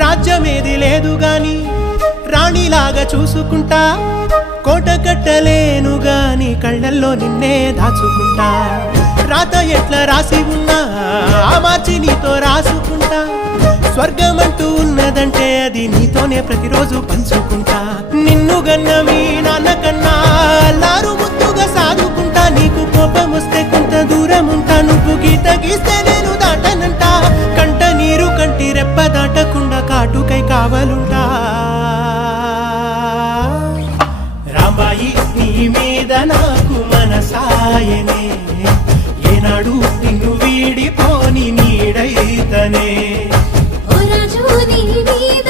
రాజ్యమేది లేదు గాని రాణిలాగా చూసుకుంటా కోట కట్టలేను గాని కళ్ళల్లో నిన్నే దాచుకుంటా రాత ఎట్లా రాసి ఉన్నా ఆ మార్చి నీతో రాసుకుంటా స్వర్గమంటూ ఉన్నదంటే అది నీతోనే ప్రతిరోజు పంచుకుంటా నిన్ను గన్న మీ నాన్న కన్నా లారు ముద్దుగా సాదుకుంటా నీకు కోపం వస్తే కొంత దూరం ఉంటా నువ్వు గీత గీస్తే నేను దాటనంట కంట నీరు కంటి రెప్ప దాటకుండా కాటుకై కావలుంటా రాంబాయి నీ మీద నాకు మనసాయనే ఏనాడు నిన్ను వీడిపోని నీడైతనే ఓ రాజు నీ మీద